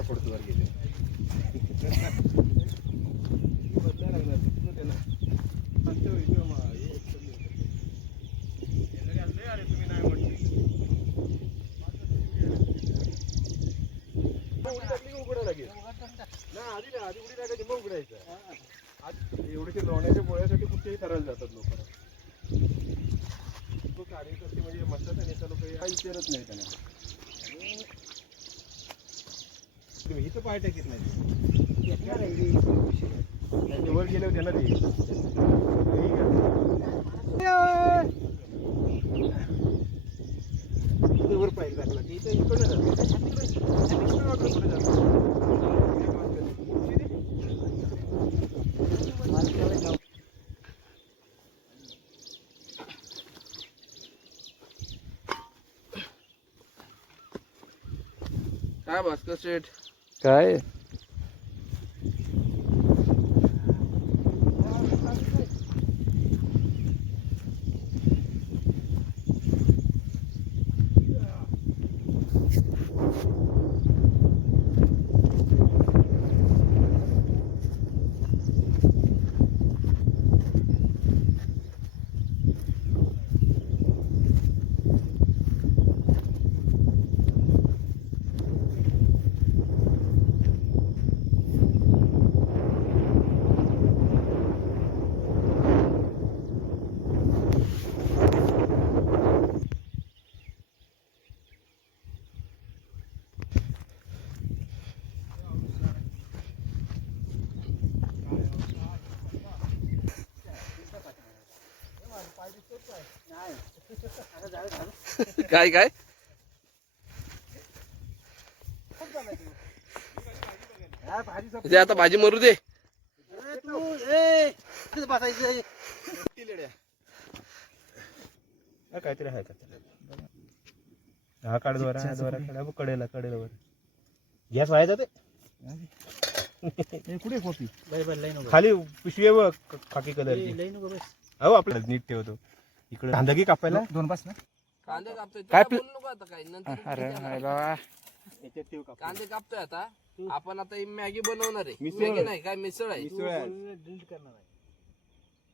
पार पडतो वर गेले. बदलायला त्याला अरे तुम्ही नाही उडी टाकली लागेल नाही आधी नाही आधी उडी उघडायचं. आज एवढे लोण्याच्या पोळ्यासाठी कुठेही करायला जातात लोक. कार्यकर्ते म्हणजे मताचा नेता लोक काही विचारत नाही त्यांना आणि तुम्ही इथं पाय टाकीत नाही. त्यांनी वर गेले ते वर पाय टाकला इथं वाकडं पुढे जातं. काय भास्कर शेठ? काय काय काय? ते आता भाजी मरू दे. हा, काहीतरी आहे का? हा काढ द्वारा द्वारा काढा. कडेला कडेला वर. गॅस व्हायचा ते. कुठे कॉफी खाली पिशवी बघ खाकी कलरची. अहो आपलं नीट ठेवतो. इकडे कांदा की कापायला? दोन पास ना. कांदे कापतोय. काय काय बोलू नको आता नंतर अरे बाबा. याच्यात ठेव कापून. कांदे कापतोय आता. आपण आता ही मॅगी बनवणार आहे. मिसळ. मॅगी नाही काय मिसळ आहे? मिसळ आहे.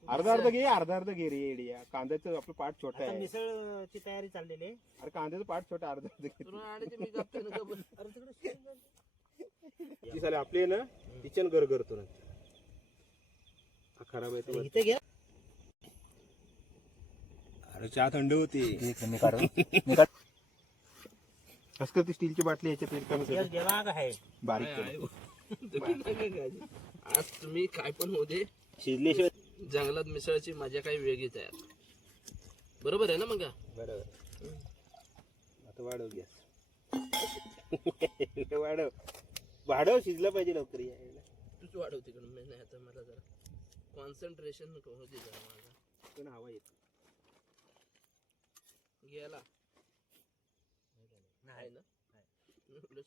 अर्धा अर्धा घे अर्धा अर्धा घे रे येड्या. कांद्याचं आपलं पाठ छोटा आहे. मिसळची तयारी चाललेली आहे. अरे कांद्याचं पाठ छोटा अर्धा अर्धा घे. तुला आणि ते मी कापतोय ना गप्प. ती साले आपली आहे ना किचन घर करतो ना. हा खराब आहे ते. इथे घ्या अरे चहा थंड होती. कसं करते स्टीलची बाटली याच्यात रिकामी आहे बारीक आहे, कर. आहे. तुम्ही नाही काय काळजी. आज तुम्ही काय पण होऊ दे. शिजल्याशिवाय जंगलात मिसळची मजा काही वेगळीच आहे बरोबर आहे ना मग? बरोबर. आता वाढव गॅस. वाढव. वाढव शिजलं पाहिजे लवकर यायला. तूच वाढव तिकडून. मी नाही आता मला जरा कॉन्सन्ट्रेशन होऊ दे जरा माझा. पण हवा येत. गेला नाही. ना?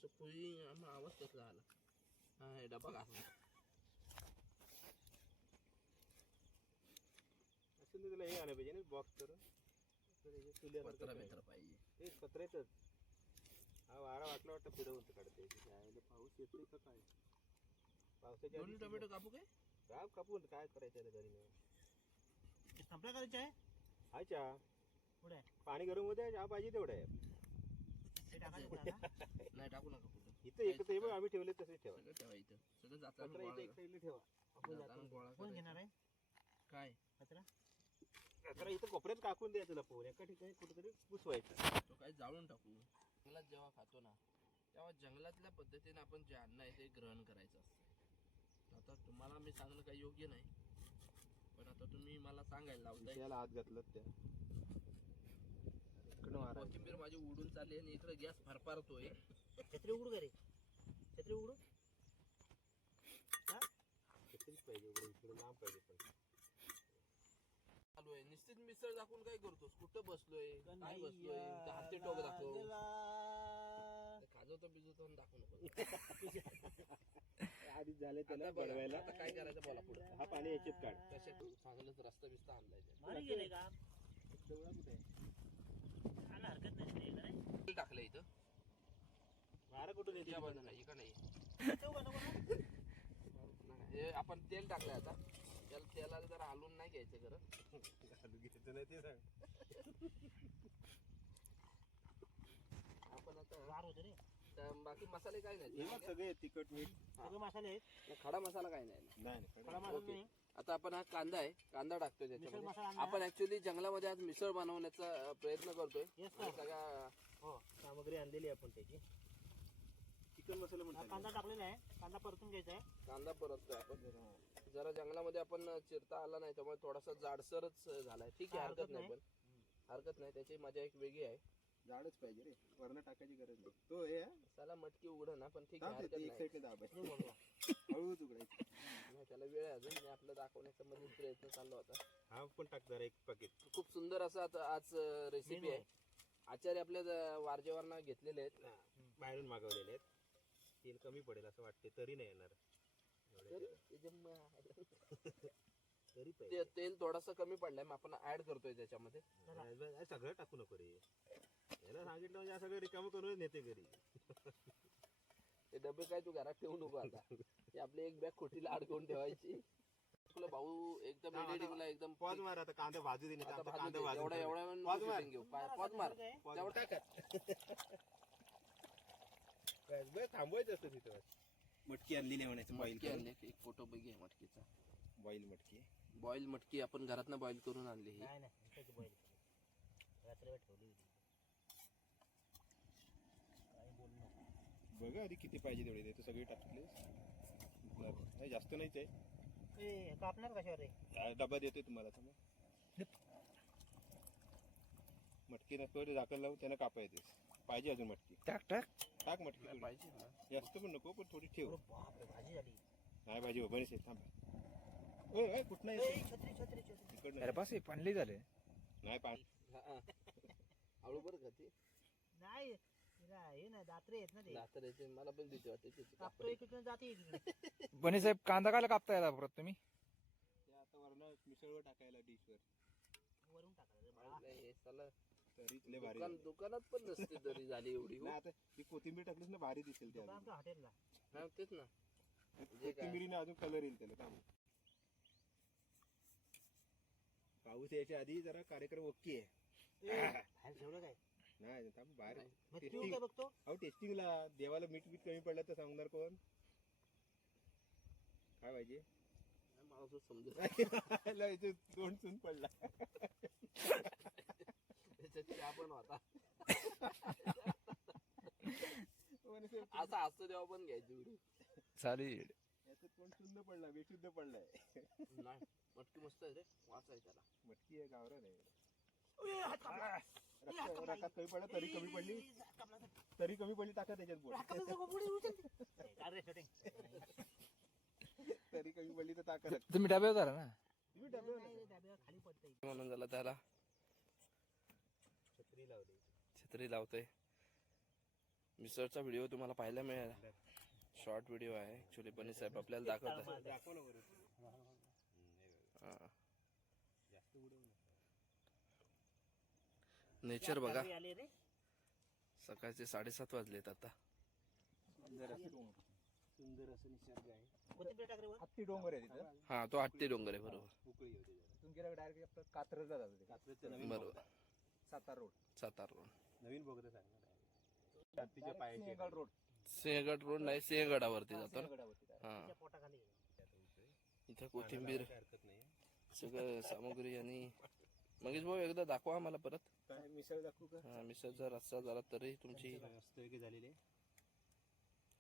फुई आम्हा आवाज कसला आला? हा हे डबा घासला असेल तर तुला हे आलं पाहिजे ना बॉक्स करून. तर पत्रा पाहिजे. तेच पत्र्याचंच हा वारा वाटला वाटतं काढता पाऊस येतोय का काय? पावसाच्या दोन्ही आधी टोमॅटो कापू काय? कापून. काय करायचं घरी? संपला करायचं आहे पुढे. पाणी गरम होते चहा पाहिजे तेवढं आहे. ते टाकायचं पुढे आता. नाही टाकू नका कुठं. इथं एकच हे बघ आम्ही ठेवले तसेच ठेवा. सगळं ठेवा इथं. सगळं जाताना पत्रा गोळा इथं एक करा. साईडला ठेवा. आपण जाताना जाताना गोळा कोण करायचा. घेणार आहे? काय? कचरा कचरा इथं कोपऱ्यात काकून द्यायचं लपवून एका ठिकाणी कुठेतरी पुसवायचं. तो काय जाळून टाकू. जंगलात जेव्हा खातो ना तेव्हा जंगलातल्या पद्धतीने आपण जे अन्न आहे ते ग्रहण करायचं असतं. आता तुम्हाला मी सांगणं काही योग्य नाही. पण आता तुम्ही मला सांगायला लावताय. त्याला हात घातलं त्या. माझी उडून चालली आणि इकडे गॅस फरफारतोय. छत्री उघडू का रे? छत्री उघडू? पाहिजे इकडे इकडे लांब पाहिजे पण. चालू आहे. निश्चित मिसळ दाखवून काय करतोस? कुठं बसलोय? काय बसलोय? इथं हाती टोक दाखव. खाजवतो बिजवतो आणि दाखवू नको. आधीच झाले त्याला आता बघा, बनवायला आता काय करायचं बोला पुढे. हा पाणी याच्यात काढ. कशात चांगलंच रस्ता बिस्ता आणलाय त्याने. मारी गेले का? तेवढा कुठे आहे? हरकत नाही टाकलं इथं. अरे कुठून येते या बाजूला इकडे नाही? नाही, हे आपण तेल टाकलंय आता. त्याला तेलाला जरा हलवून नाही घ्यायचं खरं घ्यायचं नाही ते सांग. आपण आता गार होते रे. तर बाकी मसाले काय नाही हे सगळे तिखट मीठ. सगळे मसाले आहेत. नाही, खडा मसाला काय नाही. नाही खडा नाही मसाला. नाही. आता आपण हा कांदा आहे कांदा टाकतोय त्याच्यामध्ये. आपण ऍक्च्युली जंगलामध्ये आज मिसळ बनवण्याचा प्रयत्न करतोय. सगळ्या हो. सामग्री आणलेली आपण त्याची. चिकन मसाला हा म्हणतात. कांदा टाकलेला आहे. कांदा परतून घ्यायचा आहे. कांदा परततोय आपण. जरा जंगलामध्ये आपण चिरता आला नाही त्यामुळे थोडासा जाडसरच झालाय. ठीक आहे हा, हरकत हरकत नाही. पण. हरकत नाही त्याची मजा एक वेगळी आहे. जाडच पाहिजे रे. वरण टाकायची गरज नाही. तो हे. त्याला मटकी उघड ना पण ठीक आहे हरकत एक नाही. साईडने दाबायचं. हे. बोलवा. हळूच उघडायची. नाही, त्याला वेळ आहे अजून. मी आपलं दाखवण्याचा मध्ये प्रयत्न चालला होता हा पण टाक जरा एक पॅकेट खूप सुंदर असं आता आज रेसिपी आहे. आचार्य आपल्या ज- वारजेवरनं घेतलेले आहेत. बाहेरून मागवलेले आहेत. तेल कमी पडेल असं वाटते तरी नाही येणार. एवढे तर? तेल. ते जे म- तरी पाहिजे. ते तेल थोडंसं कमी पडलंय मग आपण ऍड करतोय त्याच्यामध्ये. सगळं टाकू नको रे. याला सांगितलं म्हणजे हा सगळं रिकामं करून नेते घरी. ते डबे काय तू घरात ठेवू नको आता. ते आपली एक बॅग खोटीला अडकवून ठेवायची. तुला भाऊ एकदम आता एडिटिंगला एकदम पॉज मार आता कांदा भाजू दे नाही तर आता आमचा भाजू कांदा दे. भाजून एवढा. एवढा वेळ पॉज मार. shooting घेऊ. पॉज मार. तेवढा बस, बस, थांबवायचं असतं तिथं. मटकी आणलेली आहे म्हणायचं मटकी बॉईल आणली. एक फोटो बघे मटकीचा. बॉईल मटकी. बॉईल मटकी आपण घरातनं बॉईल करून आणली ही. नाही नाही बैल ठेवली होती काही बोलू नको बघा आधी किती पाहिजे तेवढे ते तू सगळे टाकले. नाही जास्त नाहीच आहे. ए, कापणार कशावर रे हा, डबा देतोय तुम्हाला तर मग. मटकी नसतो झाकण लावून त्यानं कापा पाहिजे अजून मटकी. टाक टाक. टाक मटकी. पाहिजे ना. जास्त पण नको पण थोडी ठेव. अरे भाजी झाली. नाही भाजी बरेच आहे थांब. ओय ओय कुठं नाही छत्री छत्री छत्री. तिकडनं बस पाणली झाले. नाही पाण. आवळू बरं का ते? नाही हे ना दात्रे आहेत ना ते. दातर येते मला पण भीती वाटते त्याची कापतो इकडे जाते इकडे बने साहेब कांदा कायला कापता येतात परत तुम्ही? ते आता मिसळवर टाकायला डिशवर. वरून टाकायचं रे बाळा. नाही, हे साला तरीच लय भारी दुकान झालं. दुकानात पण नसते तरी झाली एवढी हो. नाही आता ती कोथिंबीर टाकलीस ना भारी दिसेल आमच्या हॉटेलला. हा तेच ना. जे काय? कोथिंबीरीने अजून कलर येईल त्याला काम. पाऊस यायच्या आधी जरा कार्यक्रम ओके आहे. ए, बाहेर ठेवलं काय? नाही थांब बाहेर. मग टेस्टिंग ठेवू काय बघतो? अहो टेस्टिंगला देवाला मीठ मीठ कमी पडलं तर सांगणार कोण? काय पाहिजे? मला असं समजत लय इथे दोन सून पडला. त्याच्यात चहा पण होता. म्हणे ते असा असतो तेव्हा पण घ्यायची उडी. चालेल. याचं तोंड सुंद पडला बेशुद्ध पडलाय. नाही मटकी मस्त आहे रे. वाच आहे त्याला. मटकी आहे. गावरा नाही. रक्त रकात कमी पडला तरी कमी पडली. तर. कमी पडली टाका त्याच्यात बोट तर कमी पडली तर टाका रक्त. तुम्ही डब्यावर झाला ना. तुम्ही डब्यावर खाली पडतंय. म्हणून झाला त्याला. छत्री लावली. छत्री लावतोय. मिसळचा व्हिडिओ तुम्हाला पाहायला मिळेल. शॉर्ट व्हिडिओ आहे. ऍक्च्युली बनी साहेब आपल्याला दाखवतात. दाखव ना बरं हा. जास्त उडवू नका. नेचर बघा. सकाळचे साडेसात वाजलेत आता. सुंदर असं निसर्ग आहे. हत्ती डोंगर आहे तिथं. हा तो हट्टी डोंगर आहे बरोबर. उकळी होते तिथून गेल्यावर डायरेक्ट आपलं कात्रजला जातो ते कात्रजचं नवीन बरोबर. सातारा रोड. सातार रोड. नवीन बोगदा सांगणार हत्तीच्या पायाची रोड. सिंहगड रोड नाही सिंहगडावरती जातो हा. पोटाखाली. इथं कोथिंबीर हरकत नाही सगळं सामग्री आणि मगेश भाऊ एकदा दाखवा आम्हाला परत. काय मिसळ दाखवू का? हा, मिसळचा रस्सा जरा तरी तुमची मस्त वेगळी झालेली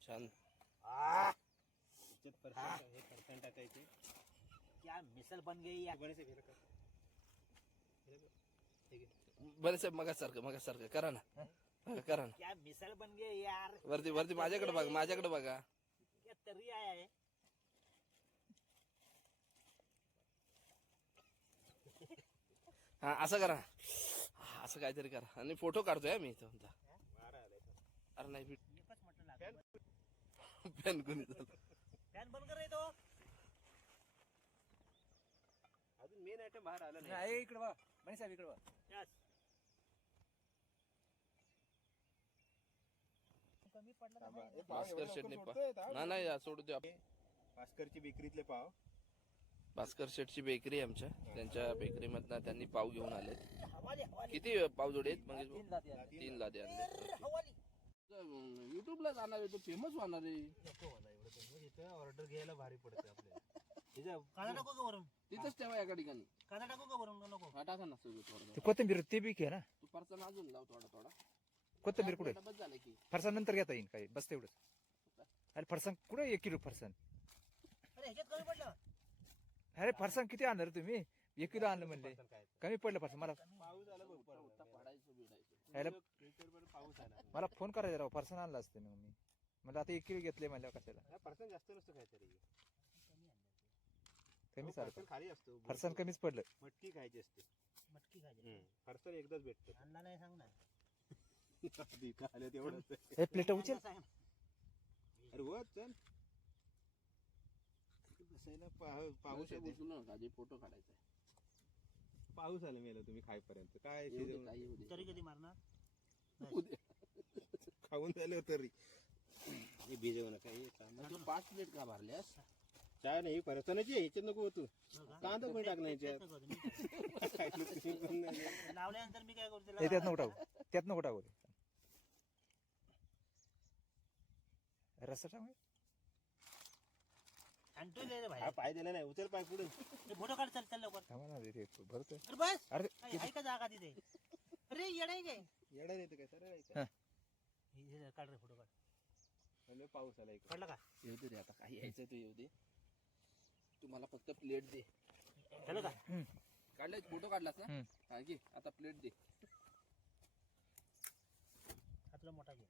छान. त्याच्यात फरसाण हे फरसाण टाकायचे क्या मिसल बन गई यार. बनायचं गेलं का ठीक आहे. बरं साहेब मगासारखं मगासारखं. करा ना. हा, करा ना. क्या मिसल बन गई यार. वरती वरती माझ्याकडे बघा माझ्याकडे बघा. क्या तरी आया है हा असं करा. असं काहीतरी करा. आणि फोटो काढतोय मी इथं तुमचा. अरे नाही पॅन कोणी झालं? फॅन बंद कर तो. अजून मेन आयटम बाहेर आला नाही. इकडे बा साहेब इकडे बा यस कमी पडला नाही. भास्कर. ना नाही सोडू द्या. भास्करची बेकरीतले पाव. भास्कर शेटची बेकरी आहे आमच्या. त्यांच्या बेकरीमधनं त्यांनी पाव घेऊन आले किती पाव जोडे आहेत म्हणजे तीन लादे आणले. युट्यूबला जाणार आहे तो फेमस होणार आहे. एवढं ऑर्डर घ्यायला भारी पडते आपल्याला. तिथंच ठेवा एका ठिकाणी. कांदा टाकू का वरून? नको. हा टाका ना ते कोथिंबीर ते बी घे ना. तू परचा अजून लाव थोडा थोडा. कोथिंबीर कुठे? बस झालं की. फरसाण नंतर घेता येईल काय बस तेवढंच. अरे फरसाण कुठे एक किलो फरसाण. अरे ह्याच्यात कमी पडलं. अरे फरसाण किती आणणार तुम्ही? एक किलो आणलं म्हणले. काय कमी पडलं फरसाण. मला पाऊस आला बघ उठता उठता पाडायचं बिडायचं. यायला मीटरभर पाऊस आला. मला फोन करायचा राव फरसाण आणला असते मग मी. म्हणलं आता एक किलो घेतले म्हणल्यावर कशाला? पर्सन जास्त नसतं काहीतरी. कमीच फरसन आलं खाली असतो. फरसाण कमीच पडलं. मटकी खायची असते. मटकी खायची. फरसन एकदाच भेटतं. आणला नाही सांग ना आलं हे प्लेट उचल. ना. अरे हो चल पा- पाऊस येते ना आधी फोटो काढायचा आहे. पाऊस आला मेला तुम्ही खाईपर्यंत. काय येऊ दे, शिजवून- काही येऊ दे. तरी कधी मारणार? खाऊन झालं तरी. हे भिजवू नका हे तू पाच प्लेट का भरल्यास? काय नाही फरसाणाची आहे, ह्याच्यात नको होतो हो का? कांदा पण टाकला. नको, काय पण नाही. लावल्यानंतर मी काय करू हे त्यात नको टाकू. त्यात नको टाकू ते. रस्सा टाक. आणि तू दे रे भाई. हा पाय दिला नाही उचल पाय पुढे. फोटो काढ चल चल लवकर. थांबा ना रे भरत बस. अरे अरे, का जागा तिथे? अरे येडे काय? येडा नाही तर काय सरळ काढ रे फोटो काढ. हॅलो, पाऊस आला इकडे. काढला का? येऊ दे रे आता काही यायचं तू येऊ दे. तू मला फक्त प्लेट दे. हॅलो का? काढला फोटो काढलास ना? हम्म. आता प्लेट दे. हा मोठा घे